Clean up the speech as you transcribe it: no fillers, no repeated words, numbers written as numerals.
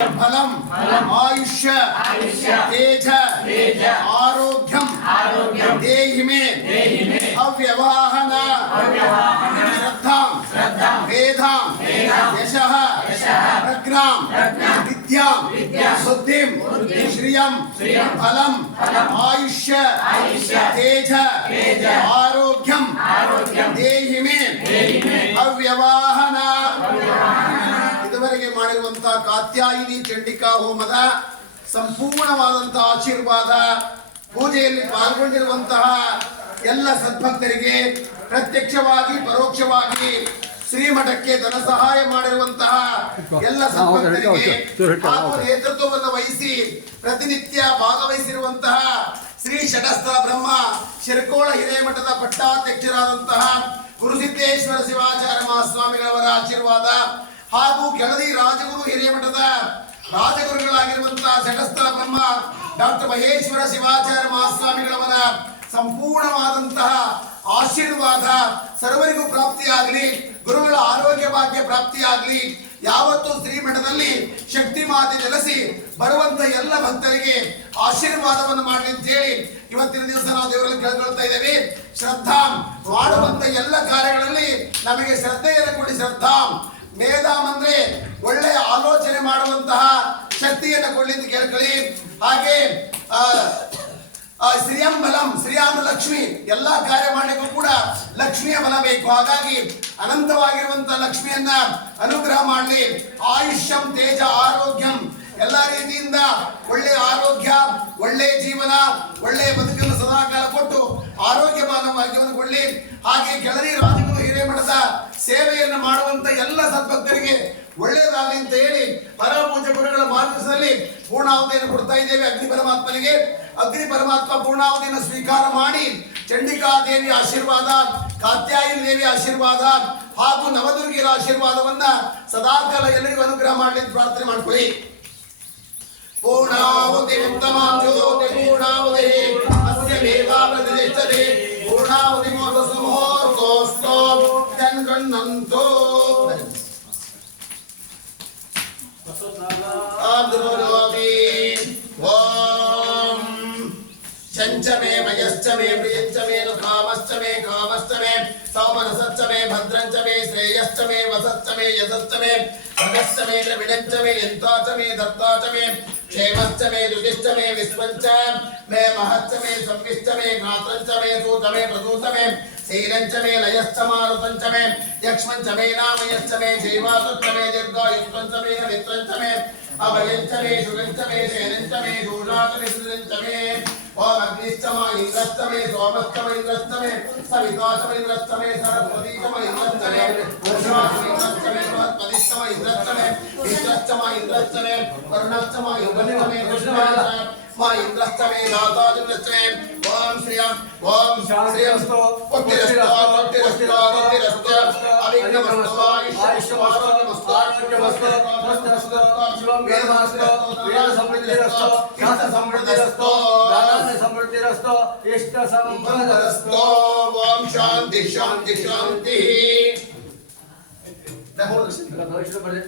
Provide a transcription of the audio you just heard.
फलम आयुष्य तेज आरोग्यम देहि मे अव्यवाहन श्रद्धा मेधा यशः प्रज्ञां विद्यां बुद्धिं श्रियं फलम आयुष्य तेज आरोग्यम देहि मे अव्यवाहन ಇದುವರೆಗೆ ಮಾಡಿರುವಂತಹ ಕಾತ್ಯಾಯಿನಿ ಚಂಡಿಕಾ ಹೋಮದ ಸಂಪೂರ್ಣವಾದಂತಹ ಆಶೀರ್ವಾದ ಪೂಜೆಯಲ್ಲಿ ಪಾಲ್ಗೊಂಡಿರುವಂತಹ ಎಲ್ಲ ಸದ್ಭಕ್ತರಿಗೆ ಪ್ರತ್ಯಕ್ಷವಾಗಿ ಪರೋಕ್ಷವಾಗಿ ಶ್ರೀಮಠಕ್ಕೆ ಧನ ಸಹಾಯ ಮಾಡಿರುವಂತಹ ಎಲ್ಲ ಸದ್ಭಕ್ತರಿಗೆ ಹಾಗೂ ನೇತೃತ್ವವನ್ನು ವಹಿಸಿ ಪ್ರತಿನಿತ್ಯ ಭಾಗವಹಿಸಿರುವಂತಹ ಶ್ರೀ ಷಟಸ್ಥಲ ಬ್ರಹ್ಮ ಶಿರಕೋಳ ಹಿರೇಮಠದ ಪಟ್ಟಾಧ್ಯಕ್ಷರಾದಂತಹ ಗುರುಸಿದ್ದೇಶ್ವರ ಶಿವಾಚಾರ್ಯ ಮಹಾಸ್ವಾಮಿಗಳವರ ಆಶೀರ್ವಾದ ಹಾಗೂ ಕೆಳದಿ ರಾಜಗುರು ಹಿರೇಮಠದ ರಾಜಗುರುಗಳಾಗಿರುವಂತಹ ಷಟಸ್ಥಲ ಬ್ರಹ್ಮ ಡಾಕ್ಟರ್ ಮಹೇಶ್ವರ ಶಿವಾಚಾರ್ಯ ಮಹಾಸ್ವಾಮಿಗಳವರ ಸಂಪೂರ್ಣವಾದಂತಹ ಆಶೀರ್ವಾದ ಸರ್ವರಿಗೂ ಪ್ರಾಪ್ತಿಯಾಗಲಿ. ಗುರುಗಳ ಆರೋಗ್ಯ ಭಾಗ್ಯ ಪ್ರಾಪ್ತಿಯಾಗಲಿ. ಯಾವತ್ತು ಶ್ರೀಮಠದಲ್ಲಿ ಶಕ್ತಿ ಮಾತೆ ನೆಲೆಸಿ ಬರುವಂತ ಎಲ್ಲ ಭಕ್ತರಿಗೆ ಆಶೀರ್ವಾದವನ್ನು ಮಾಡಲಿ ಅಂತ ಹೇಳಿ ಇವತ್ತಿನ ದಿವಸ ನಾವು ದೇವರಲ್ಲಿ ಕೇಳ್ಕೊಳ್ತಾ ಇದ್ದೇವೆ. ಶ್ರದ್ಧಾ ಮಾಡುವಂತ ಎಲ್ಲ ಕಾರ್ಯಗಳಲ್ಲಿ ನಮಗೆ ಶ್ರದ್ಧೆಯನ್ನು ಕೊಡಿ. ಶ್ರದ್ಧಾ ಮೇಧಾಂ ಅಂದ್ರೆ ಒಳ್ಳೆಯ ಆಲೋಚನೆ ಮಾಡುವಂತಹ ಶಕ್ತಿಯನ್ನು ಕೊಡ್ಲಿ ಅಂತ ಕೇಳ್ಕೊಳ್ಳಿ. ಹಾಗೆ ಶ್ರೀಯಂ ಬಲಂ, ಶ್ರೀಯಾದ ಲಕ್ಷ್ಮಿ, ಎಲ್ಲಾ ಕಾರ್ಯ ಮಾಡಲಿಕ್ಕೂ ಕೂಡ ಲಕ್ಷ್ಮಿಯ ಬಲ ಬೇಕು. ಹಾಗಾಗಿ ಅನಂತವಾಗಿರುವಂತಹ ಲಕ್ಷ್ಮಿಯನ್ನ ಅನುಗ್ರಹ ಮಾಡಲಿ. ಆಯುಷ್ಯಂ ತೇಜ ಆರೋಗ್ಯಂ, ಎಲ್ಲಾ ರೀತಿಯಿಂದ ಒಳ್ಳೆಯ ಆರೋಗ್ಯ, ಒಳ್ಳೆಯ ಜೀವನ, ಒಳ್ಳೆಯ ಬದುಕನ್ನು ಸದಾಕಾಲ ಕೊಟ್ಟು ಆರೋಗ್ಯಮಾನವಾಗಿ ಕೊಳ್ಳಿ. ಹಾಗೆ ಕೆಳದಿ ರಾಜಗುರು ಹಿರೇಮಠದ ಸೇವೆಯನ್ನು ಮಾಡುವಂತ ಎಲ್ಲ ಸದ್ಭಕ್ತರಿಗೆ ಒಳ್ಳೆಯದಾಗಲಿ ಅಂತ ಹೇಳಿ ಪರಮ ಪೂಜ್ಯ ಗುರುಗಳ ಮಾರ್ಗದಲ್ಲಿ ಪೂರ್ಣಾವಧಿಯನ್ನು ಕೊಡ್ತಾ ಇದ್ದೇವೆ ಅಗ್ನಿ ಪರಮಾತ್ಮನಿಗೆ. ಅಗ್ನಿ ಪರಮಾತ್ಮ ಪೂರ್ಣಾವಧಿಯನ್ನು ಸ್ವೀಕಾರ ಮಾಡಿ ಚಂಡಿಕಾ ದೇವಿಯ ಆಶೀರ್ವಾದ, ಕಾತ್ಯಾಯಿನಿ ದೇವಿಯ ಆಶೀರ್ವಾದ ಹಾಗೂ ನವದುರ್ಗಿಯರ ಆಶೀರ್ವಾದವನ್ನ ಸದಾಕಾಲ ಎಲ್ಲರಿಗೂ ಅನುಗ್ರಹ ಮಾಡಲಿ ಅಂತ ಪ್ರಾರ್ಥನೆ ಮಾಡ್ಕೊಳ್ಳಿ. ಪೂರ್ಣಾವಧಿ ಉತ್ತಮಾಂ ಜ್ಯೋತಿ ಪೂರ್ಣಾವಧಿ ಅಸ್ಯ ಮೇಧಾ ಪ್ರತಿಷ್ಠತೆ ಪೂರ್ಣಾವಧಿ ಮೋದಸು ಮುಹೂರ್ತೋಸ್ತೋ ಜನ್ಗಣ್ಣಂತೋ ಓಂ ಚಂಚಮೇ ಮಯಶ್ಚಮೇ ಪ್ರಿಯಂಚಮೇ ಕಾಮಶ್ಚಮೇ ಕಾಮಶ್ಚಮೇ ಸೌಮನಸಶ್ಚಮೇ ಭದ್ರಂಚಮೇ ಶ್ರೇಯಶ್ಚಮೇ ವಸಶ್ಚಮೇ ಯಶಶ್ಚಮೇ ಭಗಶ್ಚಮೇ ದ್ರವಿಣಂಚಮೇ ಯಂತಾಚಮೇ ದತ್ತಾಚಮೇ ಕ್ಷೇಮಶ್ಚಮೇ ದುತಿಶ್ಚಮೇ ವಿಶ್ವಂಚ ಮೇ ಮಹಶ್ಚಮೇ ಸಂವಿಶ್ಚಮೇ ಜ್ಞಾತಂಚಮೇ ಸೂತಮೇ ಪ್ರಸೂತಮೇ ಶೈಲಂಚಮೇ ಲಯಶ್ಚಮಾರುತಂಚಮೇ ಯಕ್ಷ್ಮಂಚಮೇ ನಾಮಯಶ್ಚಮೇ ಜೈವಾಸುತ್ತಮೇ ದೀರ್ಘಾಯುಷ್ಮಂಚಮೇ ಮಿತ್ರಂಚಮೇ ಅಭಯಂಚಮೇ ಶುಗಂಚಮೇ ಶೇನಂಚಮೇ ಶೂಷಾಚಮೇ ಸುರಂಚಮೇ ಓಂ ಅಗ್ನಿಶ್ಚಮ ಇಂದ್ರಶ್ಚಮೇ ಸೋಮಶ್ಚಮ ಇಂದ್ರಶ್ಚಮೇ ಸವಿತಾಚಮ ಇಂದ್ರಶ್ಚಮೇ ಸರಸ್ವತೀಚಮ ಇಂದ್ರಶ್ಚಮೇ ವರುಣಾಚಮ ಇಂದ್ರಶ್ಚಮೇ ಬೃಹಸ್ಪತಿಶ್ಚಮ ಇಂದ್ರಶ್ಚಮೇ ಇಂದ್ರಶ್ಚಮ ಇಂದ್ರಶ್ಚಮೇ ವರುಣಶ್ಚಮ ಇಂದ್ರಶ್ಚಮೇ ಮಾ ಇಂದ್ರಶ್ಚಮೇ ದಾತಾದಿಂದ್ರಶ್ಚಮೇ ಓಂ ಶ್ರೀಯಂ ಓಂ ಶ್ರೀಯಂಸ್ತೋ ಪುಟ್ಟಿರಸ್ತೋ ಪುಟ್ಟಿರಸ್ತೋ ಪುಟ್ಟಿರಸ್ತೋ ಅವಿಘ್ನಮಸ್ತೋ ಆಯುಷ್ಯಮಸ್ತೋ ಆರೋಗ್ಯಮಸ್ತೋ ಮಸ್ತೋ ಶಿವಂ ವೇದಮಸ್ತೋ ವೇದ ಸಮೃದ್ಧಿರಸ್ತೋ ಶಾಸ್ತ್ರ ಸಮೃದ್ಧಿರಸ್ತೋ ಜ್ಞಾನ ಸಮೃದ್ಧಿರಸ್ತೋ ಇಷ್ಟ ಸಂಪದರಸ್ತೋ. ಓಂ ಶಾಂತಿ ಶಾಂತಿ ಶಾಂತಿ. ಮಾಡಿ